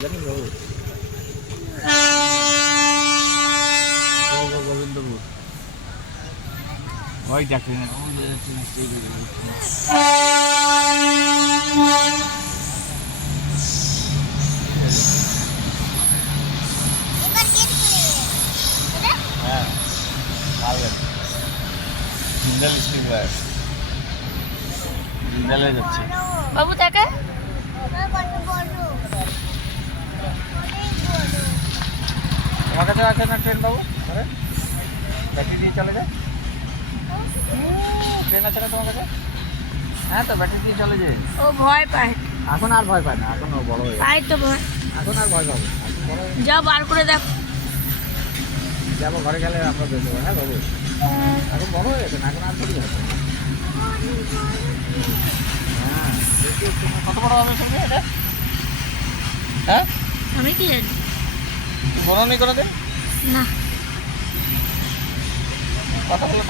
জানি বাবু গোবিন্দপুর ওই দেখি না হ্যাঁ পারবেন সিঙ্গেল স্টিকার সিঙ্গেলে যাচ্ছে বাবু থাকে তোমার কাছে আছে না ট্রেন বাবু ব্যাটারি দিয়ে চলে যায় ট্রেন আছে না তোমার কাছে হ্যাঁ তো ব্যাটারি দিয়ে চলে যায় ও ভয় পায় এখন আর ভয় পায় না এখন ও বড় হয়ে পায় তো ভয় এখন আর ভয় পাবো এখন বড় হয়ে যা বার করে দেখ যাবো ঘরে গেলে আমরা বেরোবো হ্যাঁ বাবু এখন বড় হয়ে গেছে না এখন আর থোড়ি আছে হ্যাঁ কত বড় হবে শুনবে এটা হ্যাঁ আমি কি জানি বড় নেই করে দে না কথা বলে